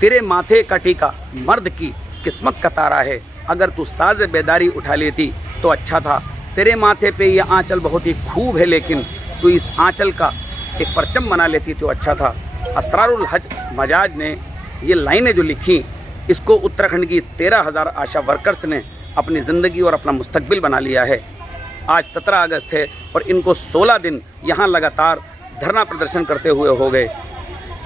तेरे माथे का टीका मर्द की किस्मत का तारा है, अगर तू साज़ बेदारी उठा लेती तो अच्छा था। तेरे माथे पे ये आंचल बहुत ही खूब है, लेकिन तू इस आंचल का एक परचम बना लेती तो अच्छा था। असरारुल हज मजाज ने ये लाइनें जो लिखी, इसको उत्तराखंड की 13,000 आशा वर्कर्स ने अपनी ज़िंदगी और अपना मुस्तकबिल बना लिया है। आज 17 अगस्त है और इनको 16 दिन यहाँ लगातार धरना प्रदर्शन करते हुए हो गए।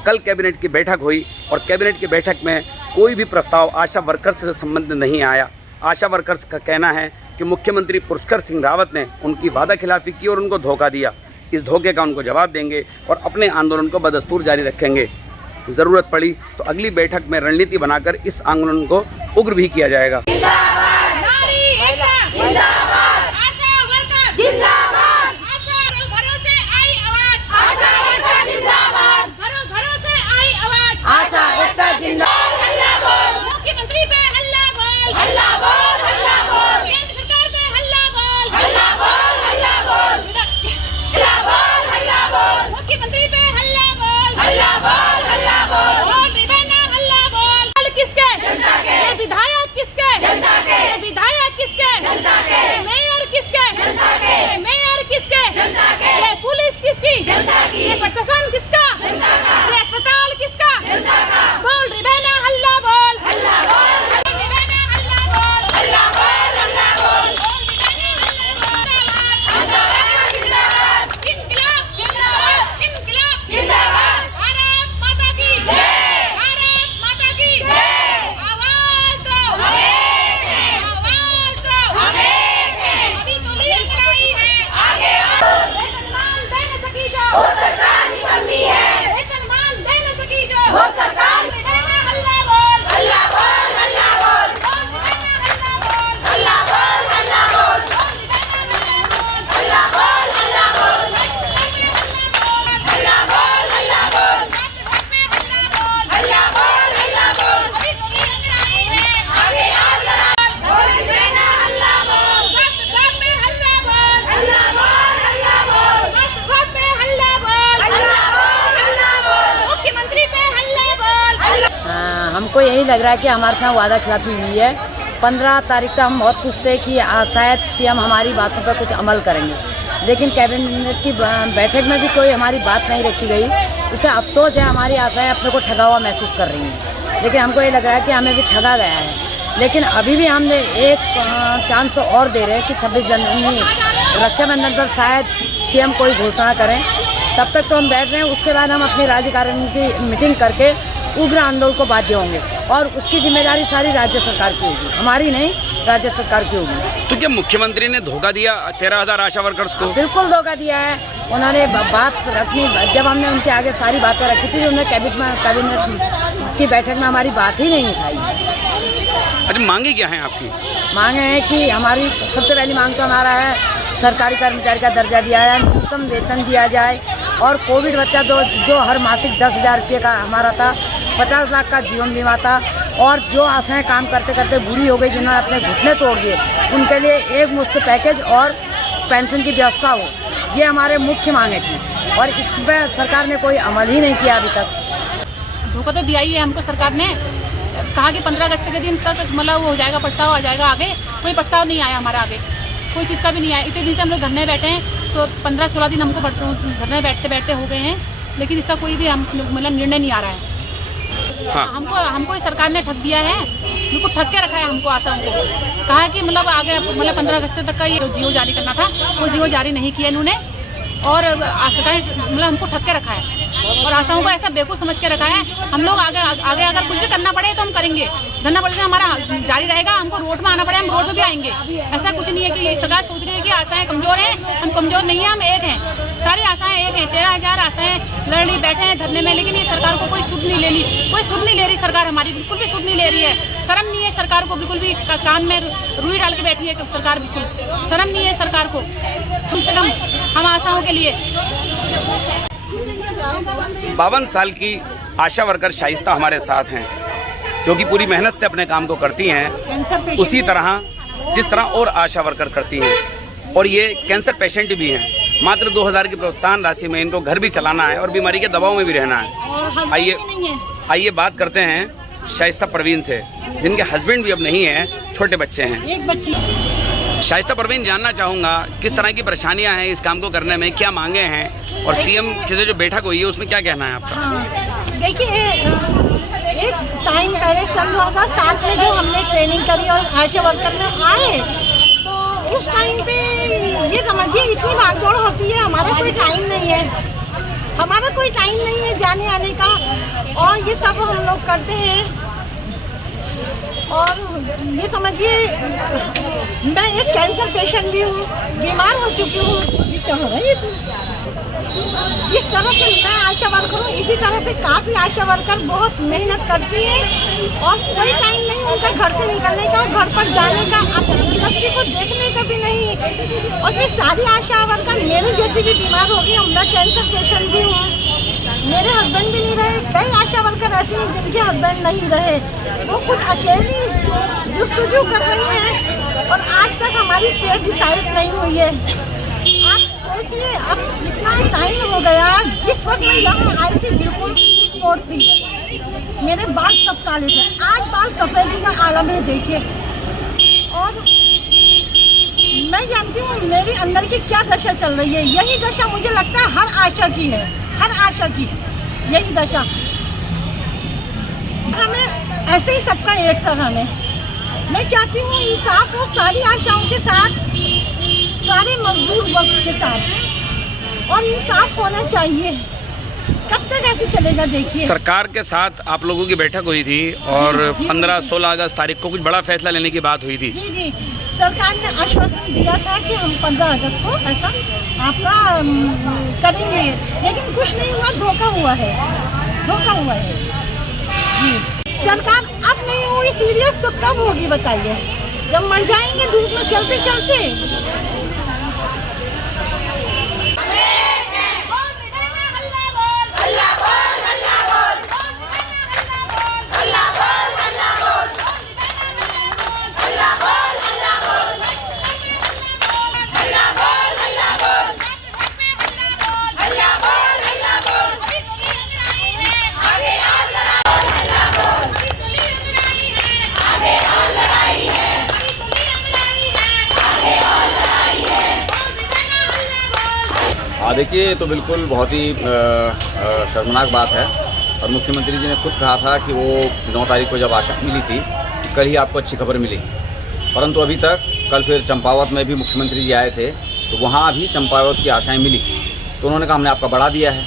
कल कैबिनेट की बैठक हुई और कैबिनेट की बैठक में कोई भी प्रस्ताव आशा वर्कर्स से संबंधित नहीं आया। आशा वर्कर्स का कहना है कि मुख्यमंत्री पुष्कर सिंह रावत ने उनकी वादा खिलाफी की और उनको धोखा दिया। इस धोखे का उनको जवाब देंगे और अपने आंदोलन को बदस्तूर जारी रखेंगे। ज़रूरत पड़ी तो अगली बैठक में रणनीति बनाकर इस आंदोलन को उग्र भी किया जाएगा। मुख्यमंत्री पे हल्ला बोल, हल्ला बोल, हल्ला बोल। केंद्र सरकार पे हल्ला बोल, हल्ला बोल, हल्ला बोल, हल्ला बोल, हल्ला बोल। मुख्यमंत्री पे हल्ला बोल, हल्ला बोल, हल्ला बोल। बोल रिबाना हल्ला बोल। किसके? जनता के। ये विधायक किसके? जनता के। ये विधायक किसके? जनता के। ये मेयर किसके? जनता के। ये मेयर किसके? जनता के। ये पुलिस किसकी? जनता की। ये प्रशासन किसका? जनता का। ये अस्पताल किसका? जनता का। बोल रिबाना हल्ला बोल, हल्ला बोल, रिबाना हल्ला बोल, हल्ला बोल, हल्ला बोल, रिबाना हल्ला बोल। आशा वर्कर जिंदाबाद, इनकलाब जिंदाबाद, इनकलाब जिंदाबाद। भारत माता की जय, भारत माता की जय। आवाज दो, हम एक हैं, आवाज दो, हम एक हैं। अभी तो लड़ाई है, आगे आओ। वेतन मान दे न सकी जो, वो सरकार निकलती है। वेतन मान दे न सकी जो, वो सरकार। हमको यही लग रहा है कि हमारे साथ वादा खिलाफी हुई है। 15 तारीख तक हम बहुत खुश थे कि शायद सीएम हमारी बातों पर कुछ अमल करेंगे, लेकिन कैबिनेट की बैठक में भी कोई हमारी बात नहीं रखी गई। इससे अफसोस है, हमारी आशाएं अपने को ठगा हुआ महसूस कर रही हैं। लेकिन हमको ये लग रहा है कि हमें भी ठगा गया है। लेकिन अभी भी हमने एक चांस और दे रहे हैं कि 26 जनवरी रक्षाबंधन पर शायद सीएम कोई घोषणा करें। तब तक तो हम बैठ रहे हैं, उसके बाद हम अपनी राज्य कार्यालय की मीटिंग करके उग्र आंदोलन को बाध्य होंगे और उसकी जिम्मेदारी सारी राज्य सरकार की होगी, हमारी नहीं, राज्य सरकार की होगी। तो क्या मुख्यमंत्री ने धोखा दिया 13,000 आशा वर्कर्स को? बिल्कुल धोखा दिया है। उन्होंने बात रखनी, जब हमने उनके आगे सारी बातें रखी थी, उन्होंने कैबिनेट की बैठक में हमारी बात ही नहीं उठाई। अरे मांगे क्या हैं आपकी? मांगे हैं कि हमारी सबसे पहली मांग तो हमारा है सरकारी कर्मचारी का दर्जा दिया जाए, न्यूनतम वेतन दिया जाए और कोविड भत्ता जो हर मासिक 10,000 रुपये का हमारा था, 50 लाख का जीवन बीमा था और जो आशाएं काम करते करते बूढ़ी हो गई, जिन्होंने अपने घुटने तोड़ दिए, उनके लिए एक मुश्त पैकेज और पेंशन की व्यवस्था हो, ये हमारे मुख्य मांगे थी और इस पर सरकार ने कोई अमल ही नहीं किया अभी तक। धोखा तो दिया ही है हमको सरकार ने। कहा कि 15 अगस्त के दिन तक मतलब वो हो जाएगा, प्रस्ताव आ जाएगा। आगे कोई प्रस्ताव नहीं आया, हमारा आगे कोई चीज़ का भी नहीं आया। इतने दिन से हम लोग धरने बैठे हैं, तो 15-16 दिन हमको धरने बैठते बैठते हो गए हैं, लेकिन इसका कोई भी मतलब निर्णय नहीं आ रहा है। हाँ। हमको सरकार ने ठग दिया है, बिल्कुल ठग के रखा है हमको। आशाओं को कहा है कि मतलब आगे मतलब 15 अगस्त तक का ये जियो जारी करना था, वो जियो जारी नहीं किया इन्होंने और सरकार मतलब हमको ठग के रखा है और आशाओं को ऐसा बेवकूफ़ समझ के रखा है। हम लोग आगे अगर कुछ भी करना पड़े तो हम करेंगे, धरना पड़े हमारा जारी रहेगा। हमको रोड में आना पड़े, हम रोड में भी आएंगे। ऐसा कुछ नहीं है कि ये सरकार सोच रही है कि आशाएं कमज़ोर हैं। हम कमज़ोर नहीं हैं, हम एक हैं, सारी आशाएं एक हैं। 13,000 आशाएं लड़ रही बैठे हैं धरने में, लेकिन ये सरकार को कोई सुध नहीं ले ली, कोई सुध नहीं ले रही सरकार हमारी, बिल्कुल भी सुध नहीं ले रही है। शर्म नहीं है सरकार को, बिल्कुल भी कान में रुई डाल के बैठी है सरकार, बिल्कुल शर्म नहीं है सरकार को। कम से कम हम आशाओं के लिए 52 साल की आशा वर्कर शाइस्ता हमारे साथ हैं, जो कि पूरी मेहनत से अपने काम को करती हैं, उसी तरह जिस तरह और आशा वर्कर करती हैं। और ये कैंसर पेशेंट भी हैं। मात्र 2,000 की प्रोत्साहन राशि में इनको घर भी चलाना है और बीमारी के दबाव में भी रहना है। आइए बात करते हैं शाइस्ता परवीन से, जिनके हस्बैंड भी अब नहीं है, छोटे बच्चे हैं। एक बच्ची। शाइस्ता परवीन, जानना चाहूँगा किस तरह की परेशानियां हैं इस काम को करने में, क्या मांगे हैं, और सीएम से जो बैठक हुई है उसमें क्या कहना है आपका? हाँ, देखिए एक टाइम पहले 2007 में जो हमने ट्रेनिंग करी और आशा वर्कर में आए, तो उस टाइम पे ये समझिए इतनी भागदौड़ होती है, हमारा कोई टाइम नहीं है, हमारा कोई टाइम नहीं है जाने आने का, और ये सब हम लोग करते हैं। और ये समझिए मैं एक कैंसर पेशेंट भी हूँ, बीमार हो चुकी हूँ। ये क्या हो रहा है? इस तरह से मैं आशा वर्कर हूँ, इसी तरह से काफ़ी आशा वर्कर बहुत मेहनत करती है और कोई टाइम नहीं उनका घर से निकलने का, घर पर जाने का, अपनी बच्ची को देखने का भी नहीं। और ये सारी आशा वर्कर मेरे जैसी भी बीमार हो गई, मैं कैंसर पेशेंट भी हूँ, मेरे हस्बैंड भी नहीं रहे, कई आशा वर्कर ऐसे हैं जिनके हस्बैंड नहीं रहे, वो कुछ अकेली जस्तजू कर रही हैं और आज तक हमारी पेट डिसाइड नहीं हुई है। आप सोचिए अब इतना टाइम हो गया, जिस वक्त मैं यहाँ आई थी बिल्कुल स्पोर्ट थी, मेरे बाल सब काले थे, आज बाल सफेदी का आलम है देखिए। और मैं जानती हूँ मेरी अंदर की क्या दशा चल रही है, यही दशा मुझे लगता है हर आशा की है, हर आशा की यही दशा। हमें ऐसे ही सबका एक सराहना है। मैं चाहती हूँ इंसाफ हो सारी आशाओं के साथ, सारे मजदूर वर्ग के साथ, और इंसाफ होना चाहिए। कब तक ऐसे चलेगा? देखिए सरकार के साथ आप लोगों की बैठक हुई थी और 15-16 अगस्त तारीख को कुछ बड़ा फैसला लेने की बात हुई थी। जी जी, सरकार ने आश्वासन दिया था कि हम 15 अगस्त को ऐसा आपका करेंगे, लेकिन कुछ नहीं हुआ, धोखा हुआ है, धोखा हुआ है जी। सरकार अब नहीं हुई सीरियस तो कब होगी बताइए? जब मर जाएंगे धूप में चलते चलते। देखिए ये तो बिल्कुल बहुत ही शर्मनाक बात है, और मुख्यमंत्री जी ने खुद कहा था कि वो 9 तारीख को जब आशा मिली थी, कल ही आपको अच्छी खबर मिली, परंतु अभी तक कल फिर चंपावत में भी मुख्यमंत्री जी आए थे, तो वहाँ भी चंपावत की आशाएं मिली, तो उन्होंने कहा हमने आपका बढ़ा दिया है।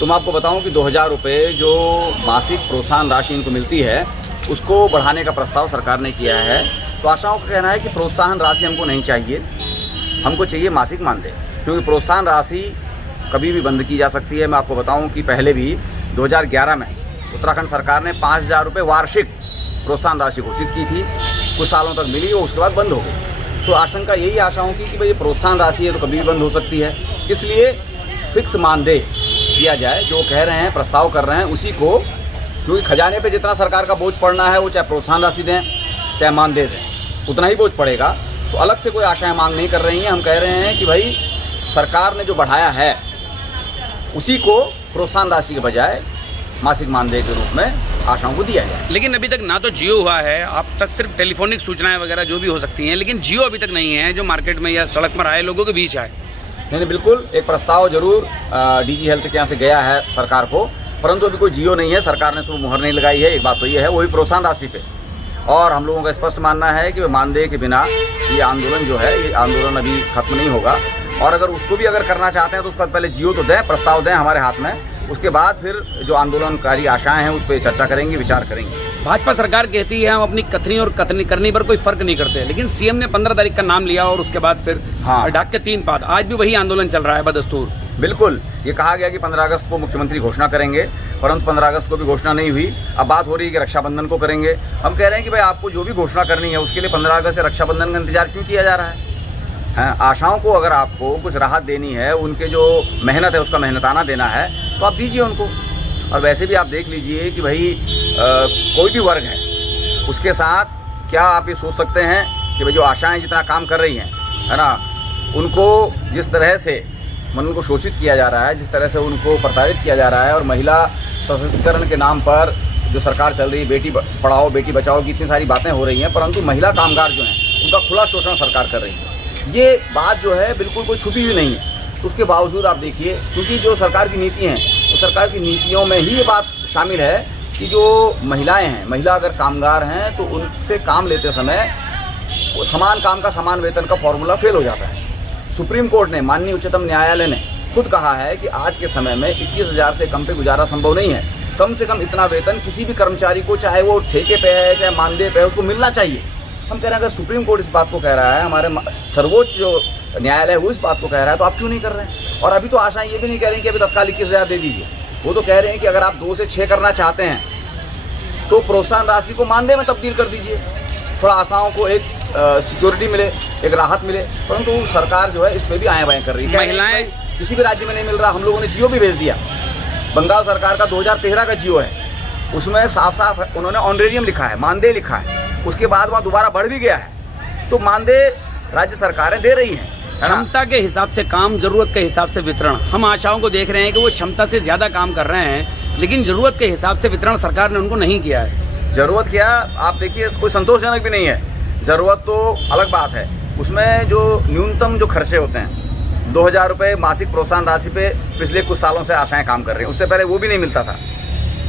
तो मैं आपको बताऊं कि 2000 रुपये जो मासिक प्रोत्साहन राशि इनको मिलती है, उसको बढ़ाने का प्रस्ताव सरकार ने किया है। तो आशाओं का कहना है कि प्रोत्साहन राशि हमको नहीं चाहिए, हमको चाहिए मासिक मानदेय, क्योंकि प्रोत्साहन राशि कभी भी बंद की जा सकती है। मैं आपको बताऊं कि पहले भी 2011 में उत्तराखंड सरकार ने 5000 रुपये वार्षिक प्रोत्साहन राशि घोषित की थी, कुछ सालों तक मिली और उसके बाद बंद हो गई। तो आशंका यही आशाओं की कि भाई ये प्रोत्साहन राशि है तो कभी भी बंद हो सकती है, इसलिए फिक्स मानदेय दिया जाए, जो कह रहे हैं, प्रस्ताव कर रहे हैं उसी को, क्योंकि खजाने पे जितना सरकार का बोझ पड़ना है, वो चाहे प्रोत्साहन राशि दें चाहे मानदेय दें, उतना ही बोझ पड़ेगा। तो अलग से कोई आशाएं मांग नहीं कर रही हैं, हम कह रहे हैं कि भाई सरकार ने जो बढ़ाया है उसी को प्रोत्साहन राशि के बजाय मासिक मानदेय के रूप में आशाओं को दिया जाए। लेकिन अभी तक ना तो जियो हुआ है, अब तक सिर्फ टेलीफोनिक सूचनाएं वगैरह जो भी हो सकती हैं, लेकिन जियो अभी तक नहीं है जो मार्केट में या सड़क पर आए लोगों के बीच आए। नहीं, बिल्कुल एक प्रस्ताव जरूर डीजी हेल्थ के यहाँ से गया है सरकार को, परंतु अभी कोई जियो नहीं है, सरकार ने उसमें मुहर नहीं लगाई है। एक बात तो ये है, वही प्रोत्साहन राशि पे, और हम लोगों का स्पष्ट मानना है कि मानदेय के बिना ये आंदोलन जो है, ये आंदोलन अभी खत्म नहीं होगा। और अगर उसको भी अगर करना चाहते हैं तो उसका पहले जियो तो दें, प्रस्ताव दें हमारे हाथ में, उसके बाद फिर जो आंदोलनकारी आशाएं हैं उस पर चर्चा करेंगे, विचार करेंगे। भाजपा सरकार कहती है हम अपनी कथनी और कथनी करनी पर कोई फर्क नहीं करते, लेकिन सीएम ने 15 तारीख का नाम लिया और उसके बाद फिर डाक के 3 पात, आज भी वही आंदोलन चल रहा है बदस्तूर। बिल्कुल, ये कहा गया कि 15 अगस्त को मुख्यमंत्री घोषणा करेंगे, परंतु 15 अगस्त को भी घोषणा नहीं हुई। अब बात हो रही है कि रक्षाबंधन को करेंगे। हम कह रहे हैं कि भाई आपको जो भी घोषणा करनी है उसके लिए 15 अगस्त से रक्षाबंधन का इंतजार क्यों किया जा रहा है? आशाओं को अगर आपको कुछ राहत देनी है, उनके जो मेहनत है उसका मेहनताना देना है, तो आप दीजिए उनको। और वैसे भी आप देख लीजिए कि भाई कोई भी वर्ग है उसके साथ क्या आप ये सोच सकते हैं कि भाई जो आशाएं जितना काम कर रही हैं, है ना, उनको जिस तरह से उनको शोषित किया जा रहा है, जिस तरह से उनको प्रताड़ित किया जा रहा है, और महिला सशक्तिकरण के नाम पर जो सरकार चल रही है, बेटी पढ़ाओ बेटी बचाओ की इतनी सारी बातें हो रही हैं, परंतु महिला कामगार जो हैं उनका खुला शोषण सरकार कर रही है। ये बात जो है बिल्कुल कोई छुपी हुई नहीं है। उसके बावजूद आप देखिए, क्योंकि जो सरकार की नीति हैं, तो सरकार की नीतियों में ही ये बात शामिल है कि जो महिलाएं हैं, महिला अगर कामगार हैं तो उनसे काम लेते समय समान काम का समान वेतन का फॉर्मूला फेल हो जाता है। सुप्रीम कोर्ट ने, माननीय उच्चतम न्यायालय ने खुद कहा है कि आज के समय में 21,000 से कम पे गुजारा संभव नहीं है। कम से कम इतना वेतन किसी भी कर्मचारी को, चाहे वो ठेके पे है चाहे मानदेय पे है, उसको मिलना चाहिए। हम कह रहे हैं अगर सुप्रीम कोर्ट इस बात को कह रहा है, हमारे सर्वोच्च जो न्यायालय है वो इस बात को कह रहा है, तो आप क्यों नहीं कर रहे हैं? और अभी तो आशाएं ये भी नहीं कह रही कि अभी तत्काल 21,000 दे दीजिए। वो तो कह रहे हैं कि अगर आप 2 से 6 करना चाहते हैं तो प्रोत्साहन राशि को मानदेय में तब्दील कर दीजिए, थोड़ा आशाओं को एक सिक्योरिटी मिले, एक राहत मिले। परंतु सरकार जो है इस पर भी आए बाएँ कर रही है। महिलाएं किसी भी राज्य में नहीं मिल रहा। हम लोगों ने जियो भी भेज दिया, बंगाल सरकार का 2013 का जियो है, उसमें साफ साफ उन्होंने ऑनरेरियम लिखा है, मानदेय लिखा है। उसके बाद वहाँ दोबारा बढ़ भी गया है। तो मानदेय राज्य सरकारें दे रही हैं, क्षमता के हिसाब से काम, जरूरत के हिसाब से वितरण। हम आशाओं को देख रहे हैं कि वो क्षमता से ज़्यादा काम कर रहे हैं, लेकिन ज़रूरत के हिसाब से वितरण सरकार ने उनको नहीं किया है। ज़रूरत क्या, आप देखिए कोई संतोषजनक भी नहीं है। ज़रूरत तो अलग बात है, उसमें जो न्यूनतम जो खर्चे होते हैं, 2,000 रुपये मासिक प्रोत्साहन राशि पे पिछले कुछ सालों से आशाएं काम कर रही हैं। उससे पहले वो भी नहीं मिलता था।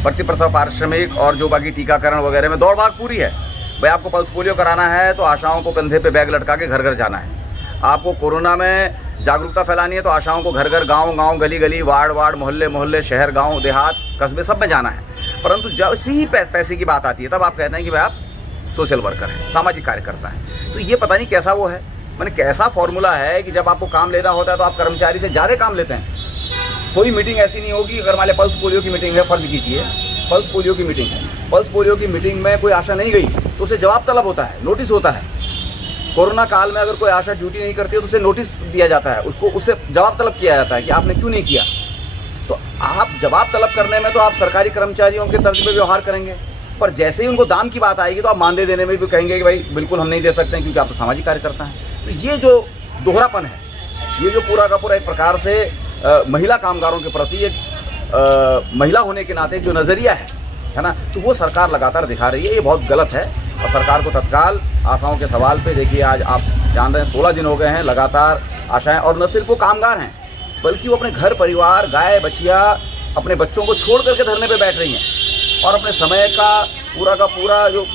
प्रति प्रसव पारिश्रमिक और जो बाकी टीकाकरण वगैरह में दौड़ भाग पूरी है। भाई आपको पल्स पोलियो कराना है तो आशाओं को कंधे पे बैग लटका के घर घर जाना है। आपको कोरोना में जागरूकता फैलानी है तो आशाओं को घर घर, गांव गांव, गली गली, वार्ड वार्ड, मोहल्ले मोहल्ले, शहर गांव, देहात, कस्बे सब में जाना है। परंतु जब इसी पैसे की बात आती है तब आप कहते हैं कि भाई आप सोशल वर्कर हैं, सामाजिक कार्यकर्ता हैं। तो ये पता नहीं कैसा वो है, मैंने कैसा फॉर्मूला है कि जब आपको काम लेना होता है तो आप कर्मचारी से ज़्यादा काम लेते हैं। कोई मीटिंग ऐसी नहीं होगी, अगर मान लें पल्स पोलियो की मीटिंग है, फ़र्ज़ कीजिए पल्स पोलियो की मीटिंग है, पल्स पोलियो की मीटिंग में कोई आशा नहीं गई तो उसे जवाब तलब होता है, नोटिस होता है। कोरोना काल में अगर कोई आशा ड्यूटी नहीं करती है तो उसे नोटिस दिया जाता है, उससे जवाब तलब किया जाता है कि आपने क्यों नहीं किया। तो आप जवाब तलब करने में तो आप सरकारी कर्मचारियों के तर्ज में व्यवहार करेंगे, पर जैसे ही उनको दाम की बात आएगी तो आप मानदेय देने में भी कहेंगे कि भाई बिल्कुल हम नहीं दे सकते हैं क्योंकि आप तो सामाजिक कार्यकर्ता हैं। तो ये जो दोहरापन है, ये जो पूरा का पूरा एक प्रकार से महिला कामगारों के प्रति एक महिला होने के नाते जो नज़रिया है ना, तो वो सरकार लगातार दिखा रही है। ये बहुत गलत है और सरकार को तत्काल आशाओं के सवाल पे, देखिए आज आप जान रहे हैं 16 दिन हो गए हैं लगातार आशाएं, और न सिर्फ वो कामगार हैं बल्कि वो अपने घर परिवार, गाय बछिया, अपने बच्चों को छोड़ करके धरने पे बैठ रही हैं और अपने समय का पूरा जो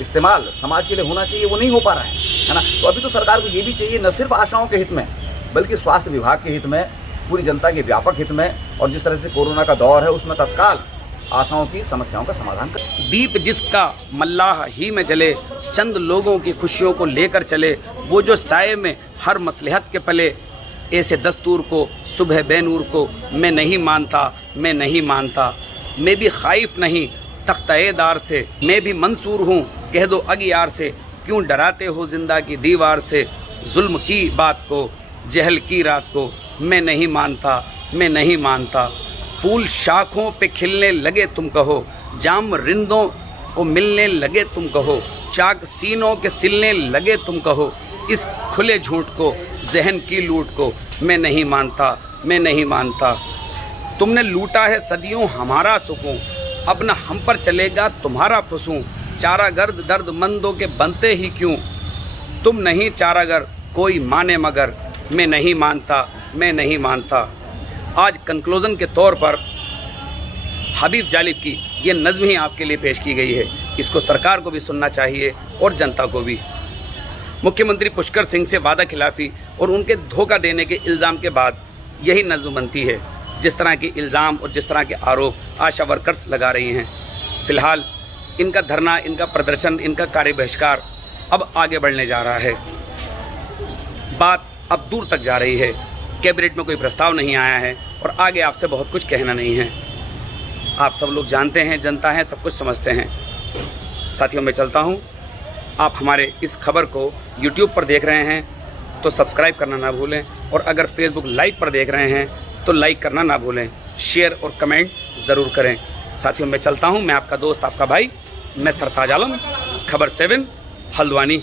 इस्तेमाल समाज के लिए होना चाहिए वो नहीं हो पा रहा है ना। तो अभी तो सरकार को ये भी चाहिए, न सिर्फ आशाओं के हित में बल्कि स्वास्थ्य विभाग के हित में, पूरी जनता के व्यापक हित में, और जिस तरह से कोरोना का दौर है उसमें तत्काल आशाओं की समस्याओं का समाधान कर। दीप जिसका मल्लाह ही में जले, चंद लोगों की खुशियों को लेकर चले, वो जो साए में हर मसलहत के पले, ऐसे दस्तूर को सुबह बेनूर को मैं नहीं मानता, मैं नहीं मानता। मैं भी खाइफ नहीं तख्ता-ए-दार से, मैं भी मंसूर हूँ कह दो अगियार से। क्यों डराते हो जिंदा की दीवार से, जुल्म की बात को, जहल की रात को मैं नहीं मानता, मैं नहीं मानता। फूल शाखों पे खिलने लगे तुम कहो, जाम रिंदों को मिलने लगे तुम कहो, चाक सीनों के सिलने लगे तुम कहो, इस खुले झूठ को, जहन की लूट को मैं नहीं मानता, मैं नहीं मानता। तुमने लूटा है सदियों हमारा सुकून, अब न हम पर चलेगा तुम्हारा फसूं। चारागर दर्दमंदों के बनते ही क्यों, तुम नहीं चारागर कोई माने मगर मैं नहीं मानता, मैं नहीं मानता। आज कंक्लूजन के तौर पर हबीब जालिब की ये नज़्म ही आपके लिए पेश की गई है। इसको सरकार को भी सुनना चाहिए और जनता को भी। मुख्यमंत्री पुष्कर सिंह से वादा खिलाफ़ी और उनके धोखा देने के इल्ज़ाम के बाद यही नज़्म बनती है। जिस तरह के इल्ज़ाम और जिस तरह के आरोप आशा वर्कर्स लगा रही हैं, फ़िलहाल इनका धरना, इनका प्रदर्शन, इनका कार्य बहिष्कार अब आगे बढ़ने जा रहा है। बात अब दूर तक जा रही है, कैबिनेट में कोई प्रस्ताव नहीं आया है और आगे आपसे बहुत कुछ कहना नहीं है। आप सब लोग जानते हैं, जनता है, सब कुछ समझते हैं। साथियों, मैं चलता हूं। आप हमारे इस खबर को YouTube पर देख रहे हैं तो सब्सक्राइब करना ना भूलें, और अगर Facebook लाइव पर देख रहे हैं तो लाइक करना ना भूलें, शेयर और कमेंट ज़रूर करें। साथियों, मैं चलता हूं। मैं आपका दोस्त, आपका भाई, मैं सरताज आलम, खबर 7 हल्द्वानी।